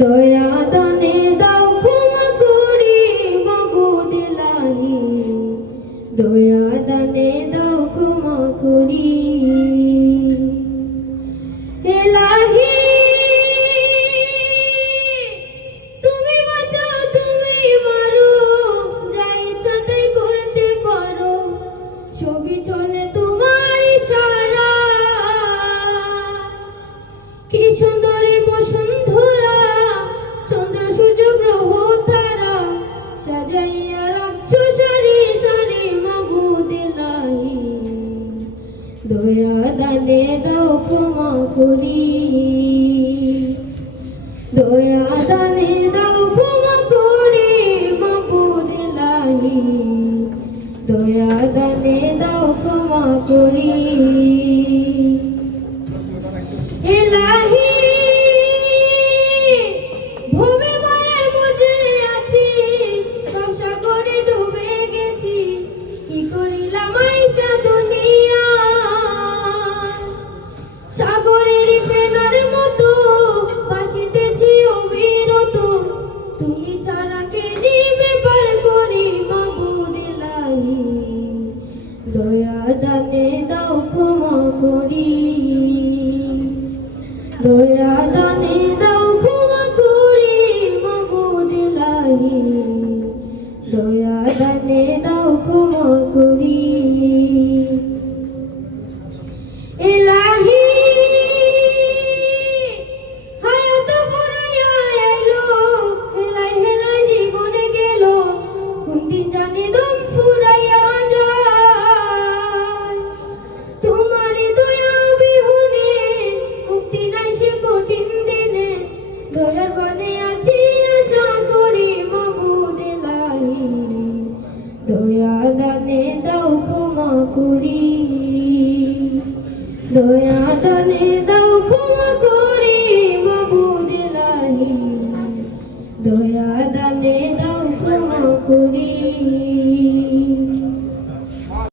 দয়া দানে দাও ক্ষমা করি মাবুদ ইলাহি, দয়া দানে দাও ক্ষমা করি ইলাহি। তুমি বাঁচাও তুমি মারো, যা ইচ্ছা তাই করতে পারো, সবই চলে তোমার ইশারা। কি সুন্দরী বসুন্ধরা, চন্দ্র সূর্য গ্রহ তারা, সাজাইয়া রাখছো সারি সারি মাবুদ ইলাহি, দয়া দানে দাও ক্ষমা করি, দয়া দানে দাও ক্ষমা করি মাবুদ ইলাহি, দয়া দানে দাও ক্ষমা করি ইলাহি। ভবে মায়ে বুঝে আছি, সব সাগরে ডুবে গেছি, কি করিলাম আইসা দুনিয়া। সাগরের ফেনার মতো ভাসিতেছি অবিরত, তুমি ছাড়া কে দিবে পার করি মাবুদ ইলাহি, দয়া দানে দাও ক্ষমা করি, দয়া দানে দাও ক্ষমা করি মাবুদ ইলাহি, দয়া দানে দাও ক্ষমা করি ইলাহি। হায়াত ফুরাইয়া এলো, হেলাই হেলাই জীবনে গেল, কোন দিন জানি দম ফুরাইয়া যায়। তোমার দয়া বিহুনে মুক্তি নাই সে কঠিন দিনে, দয়ার বানে আছি আশা করি মাবুদ ইলাহি, দয়া দানে দাও ক্ষমা করি, দয়া দানে দাও ক্ষমা করি মাবুদ ইলাহি, দয়া দানে দাও ক্ষমা করি।